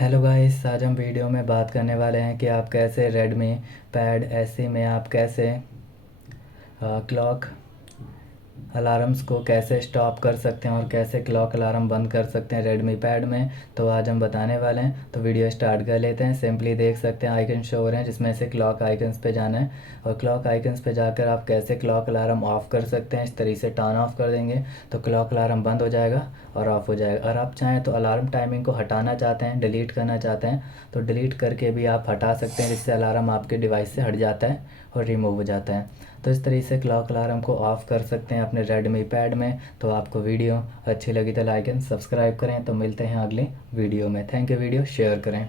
Hello guys, आज हम video में बात करने वाले हैं कि आप कैसे रेडमी पैड एसी में आप कैसे क्लॉक अलार्म्स को कैसे स्टॉप कर सकते हैं और कैसे क्लॉक अलार्म बंद कर सकते हैं रेडमी पैड में। तो आज हम बताने वाले हैं, तो वीडियो स्टार्ट कर लेते हैं। सिंपली देख सकते हैं आइकन शो हो रहे हैं जिसमें से क्लॉक आइकन्स पे जाना है और क्लॉक आइकन्स पे जाकर आप कैसे क्लॉक अलार्म ऑफ़ कर सकते हैं। इस तरीके से टर्न ऑफ कर देंगे तो क्लॉक अलार्म बंद हो जाएगा और ऑफ़ हो जाएगा। और आप चाहें तो अलार्म टाइमिंग को हटाना चाहते हैं, डिलीट करना चाहते हैं तो डिलीट करके भी आप हटा सकते हैं, जिससे अलार्म आपके डिवाइस से हट जाता है और रिमूव हो जाता है। तो इस तरीके से क्लॉक अलार्म को ऑफ़ कर सकते हैं अपने रेडमी पैड में। तो आपको वीडियो अच्छी लगी तो लाइक एंड सब्सक्राइब करें। तो मिलते हैं अगले वीडियो में। Thank you. वीडियो शेयर करें।